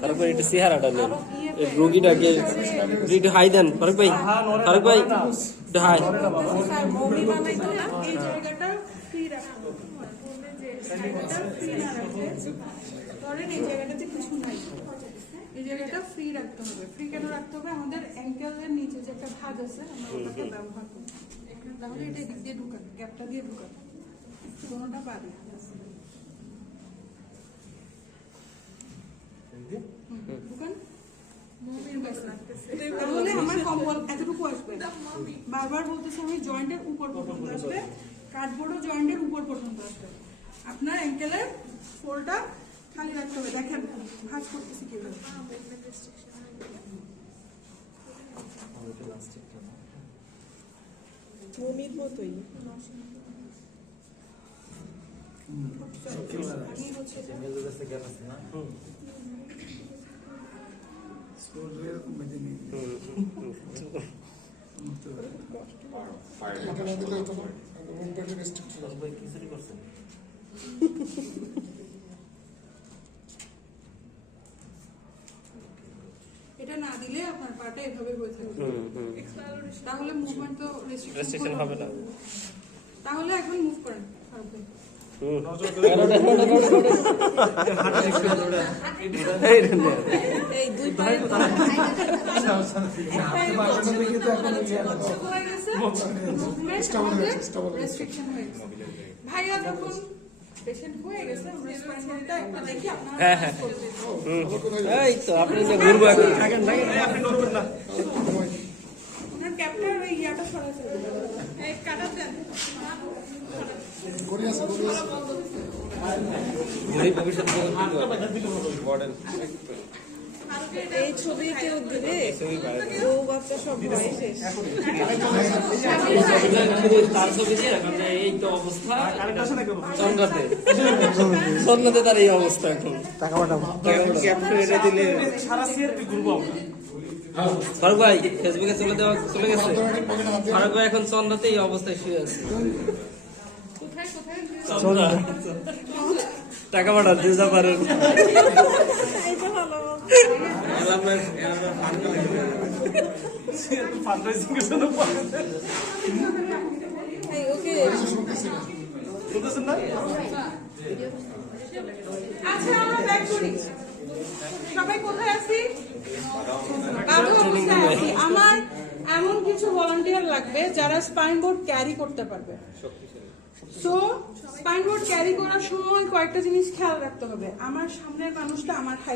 তারপর একটু চেহারাটা নেন, রোগীটাকে একটু হাই দেন। ফারুক ভাই, ফারুক ভাই একটু হাই। এই জায়গাটা ফ্রি রাখতে হবে। ফ্রি কেন রাখতে হবে? আমাদের অ্যাঙ্কেলের নিচে যে একটা ভাঁজ আছে আমরা ওটাকে ব্যবহার করব। তাহলে এটা এদিক দিয়ে ঢুকাবে, গ্যাপটা দিয়ে ঢুকাবে, কোনোটা পাবে ঢুকান। তাহলে আমার কম্বল এতটুকু আসবে। বারবার বলতেছি আমি, জয়েন্টের উপর পর্যন্ত আসবে, কার্ডবোর্ডও জয়েন্টের উপর পর্যন্ত আসবে। আপনার অ্যাঙ্কেলের ফোলটা খালি রাখতে হবে। দেখেন ভাঁজ করতেছি কিভাবে। মমির মতোই এটা না দিলে আপনার পাটা এভাবে হয়ে থাকবে, তাহলে মুভমেন্ট তো রেস্ট্রিকশন হবে না। তাহলে এখন মুভ করেন এই দুই পায়ে রেস্ট্রিকশন হয়ে গেছে। ভাইয়া যখন পেশেন্ট হয়ে গেছে আমরা স্পাইনটা একটা দেখি আপনারা। হ্যাঁ হ্যাঁ এই তো আপনি যে ঘুরবো এখন থাকেন না, আপনি নড়বেন না। আপনার ক্যাপটার ওই ইয়াটা সরাতে হবে, এই কাটা দেন এই ছবি কেউ দিবে, ও বাচ্চা সব ভয় শেষ। তার ছবি দিয়ে রাখুন, এই তো অবস্থা চন্দ্রাতে, চন্দ্রাতে তার এই অবস্থা এখন। টাকা পাঠাবো এটা দিলে সারা সিয়ার ঘুরবো আমরা। ফারুক ভাই ফেসবুকে চলে গেছে। ফারুক ভাই এখন চন্দ্রাতে এই অবস্থায় শুয়ে আছে। টাকা পাঠান যে যা পারেন। আচ্ছা আমরা ব্যাক করি, সবাই কোথায় আছি? আমার এমন কিছু ভলান্টিয়ার লাগবে যারা স্পাইন বোর্ড ক্যারি করতে পারবে। সো স্পাইন বোর্ড ক্যারি করার সময় কয়েকটা জিনিস খেয়াল রাখতে হবে। আমার সামনের মানুষটা আমার